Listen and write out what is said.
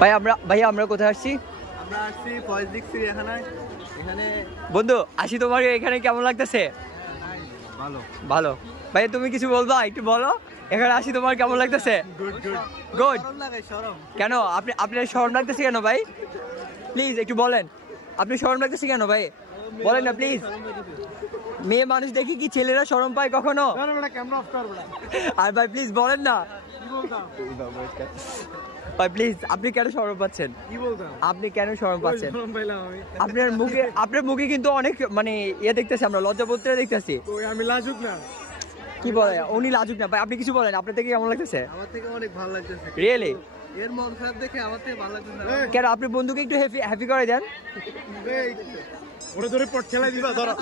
ভাই আমরা কোথায় আসছি? আমরা আসছি ফয়েজদিক চিড়িয়াখানায়। এখানে বন্ধু আসি, তোমার এখানে কেমন লাগতেছে? ভালো। ভালো। ভাই তুমি কিছু বলবা, একটু বলো। এখানে আসি তোমার কেমন লাগতেছে? Good good good. শরম লাগে শরম। কেন আপনার শরম লাগতেছে কেন ভাই? প্লিজ একটু বলেন, আপনি শরম লাগতেছে কেন ভাই? বলেন না প্লিজ। মেয়ে মানুষ দেখি কি ছেলেরা শরম পায় কখনো? ক্যামেরা অফ কর বড়া। আর ভাই প্লিজ বলেন না কি বলতাম? ভাই প্লিজ, আপনি কেন শরম পাচ্ছেন? কি বলতাম? আপনি কেন শরম পাচ্ছেন? শরম পাইলাম আমি। আপনার মুখে কিন্তু অনেক মানে দেখতেছি, আমরা লজ্জাবোধটা দেখতেছি। ওই আমি লাজুক না। কি বলে উনি লাজুক না ভাই? আপনি কিছু বলেন, আপনার থেকে কেমন লাগতেছে? আমার থেকে অনেক ভালো লাগতেছে। রিয়েলি? এর মন খারাপ দেখে আমার থেকে ভালো লাগতেছে না। কেন আপনি বন্ধুকে একটু হ্যাপি করে দেন। ওটা ধরে পট খেলাই দিবা ধরো।